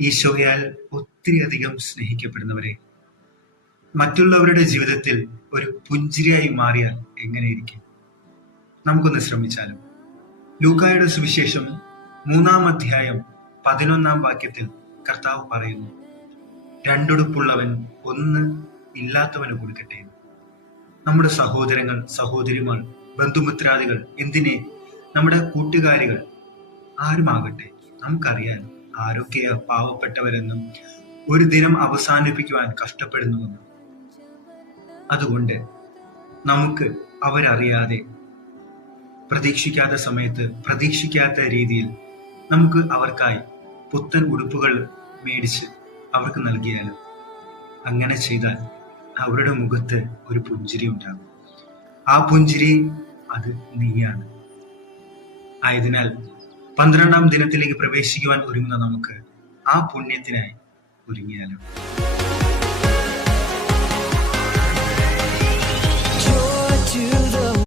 ഈശോയാൽ ഒത്തിരിയധികം സ്നേഹിക്കപ്പെടുന്നവരെ, മറ്റുള്ളവരുടെ ജീവിതത്തിൽ ഒരു പുഞ്ചിരിയായി മാറിയാൽ എങ്ങനെയിരിക്കും? നമുക്കൊന്ന് ശ്രമിച്ചാലും. ലൂക്കായുടെ സുവിശേഷം 3-ാം അധ്യായം 11-ാം വാക്യത്തിൽ കർത്താവ് പറയുന്നു, രണ്ടുടുപ്പുള്ളവൻ ഒന്ന് ഇല്ലാത്തവന് കൊടുക്കട്ടെ. നമ്മുടെ സഹോദരങ്ങൾ, സഹോദരിമാർ, ബന്ധുമിത്രാദികൾ, എന്തിനെ നമ്മുടെ കൂട്ടുകാരികൾ ആരുമാകട്ടെ, നമുക്കറിയാൻ ആരൊക്കെയാ പാവപ്പെട്ടവരെന്നും ഒരു ദിനം അവസാനിപ്പിക്കുവാൻ കഷ്ടപ്പെടുന്നുവെന്നും. അതുകൊണ്ട് നമുക്ക് അവരറിയാതെ, പ്രതീക്ഷിക്കാത്ത സമയത്ത്, പ്രതീക്ഷിക്കാത്ത രീതിയിൽ നമുക്ക് അവർക്കായി പുത്തൻ ഉടുപ്പുകൾ മേടിച്ച് അവർക്ക് നൽകിയാലും, അങ്ങനെ ചെയ്താൽ അവരുടെ മുഖത്ത് ഒരു പുഞ്ചിരി ഉണ്ടാകും. ആ പുഞ്ചിരി അത് നീയാണ്. ആയതിനാൽ 12-ാം ദിനത്തിലേക്ക് പ്രവേശിക്കുവാൻ ഒരുങ്ങുന്ന നമുക്ക് ആ പുണ്യത്തിനായി ഒരുങ്ങിയാലും.